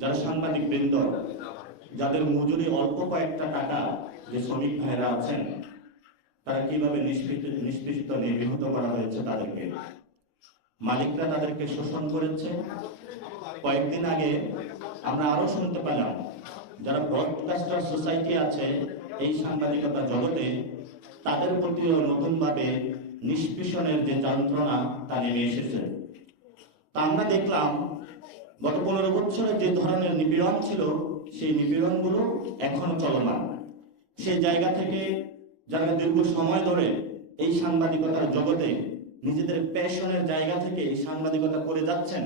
যারা সাংবাদিক বৃন্দ, যাদের মজুরি অল্প কয়েকটা টাকা যে শ্রমিক ভাইরা আছেন, তারা কীভাবে নিষ্পেষিত নির্বিহত করা হয়েছে তাদেরকে? মালিকরা তাদেরকে শোষণ করেছে। কয়েকদিন আগে আমরা আরও শুনতে পেলাম, যারা ব্রডকাস্টার সোসাইটি আছে এই সাংবাদিকতা জগতে, তাদের প্রতিও নতুনভাবে নিষ্পেষণের যে যন্ত্রণা তা নেমে এসেছে। তা আমরা দেখলাম গত পনেরো বছরে যে ধরনের নিপীড়ন ছিল, সেই নিপীড়নগুলো এখনও চলমান। সেই জায়গা থেকে যারা দীর্ঘ সময় ধরে এই সাংবাদিকতার জগতে নিজেদের প্যাশনের জায়গা থেকে এই সাংবাদিকতা করে যাচ্ছেন,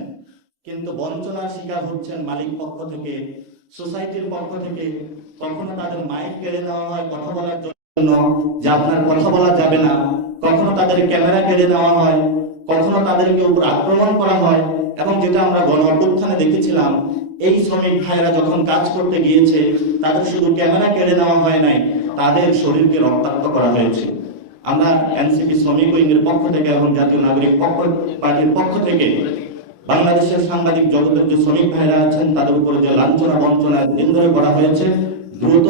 কিন্তু বঞ্চনার শিকার হচ্ছেন মালিক পক্ষ থেকে, সোসাইটির পক্ষ থেকে, কখনো তাদের মাইক কেড়ে নেওয়া হয় কথা বলার জন্য যে আপনার কথা বলা যাবে না, কখনো তাদের ক্যামেরা কেড়ে নেওয়া হয় তাদেরকে উপর আক্রমণ করা হয় এবং যেটা আমরা গণ অভ্যুত্থানে দেখেছিলাম, এই শ্রমিক ভাইরা যখন কাজ করতে গিয়েছে, তাদের শুধু ক্যামেরা কেড়ে নেওয়া হয় নাই, তাদের শরীরকে রক্তাক্ত করা হয়েছে। আমরা এনসিপি শ্রমিক উইংয়ের পক্ষ থেকে এবং জাতীয় নাগরিক পক্ষ, পার্টির পক্ষ থেকে বাংলাদেশের সাংবাদিক জগতের যে শ্রমিক ভাইরা আছেন, তাদের উপরে যে লাঞ্ছনা বঞ্চনা দিন করা হয়েছে, দ্রুত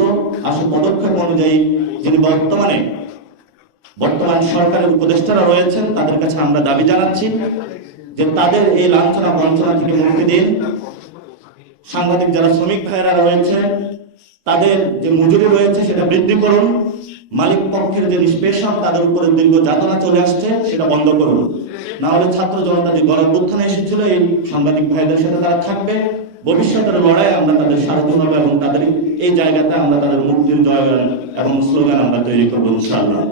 আসু পদক্ষেপ অনুযায়ী যিনি বর্তমানে বর্তমান সরকারের উপদেষ্টারা রয়েছেন, তাদের কাছে আমরা দাবি জানাচ্ছি যে তাদের এই লাঞ্ছনা বঞ্চনা থেকে মুক্তি দিন। সাংবাদিক যারা শ্রমিক ভাইয়েরা রয়েছে, তাদের যে মজুরি রয়েছে সেটা বৃদ্ধি করুন। মালিক পক্ষের যে নিষ্পেষণ, তাদের উপরে দীর্ঘ যাতনা চলে আসছে, সেটা বন্ধ করুন। না হলে ছাত্র জনতা যে গণঅভ্যুত্থানে এসেছিল, এই সাংবাদিক ভাইদের সাথে তারা থাকবে। ভবিষ্যতের লড়াই আমরা তাদের সারথি হবে এবং তাদের এই জায়গাতে আমরা তাদের মুক্তির জয় এবং স্লোগান আমরা তৈরি করব ইনশাআল্লাহ।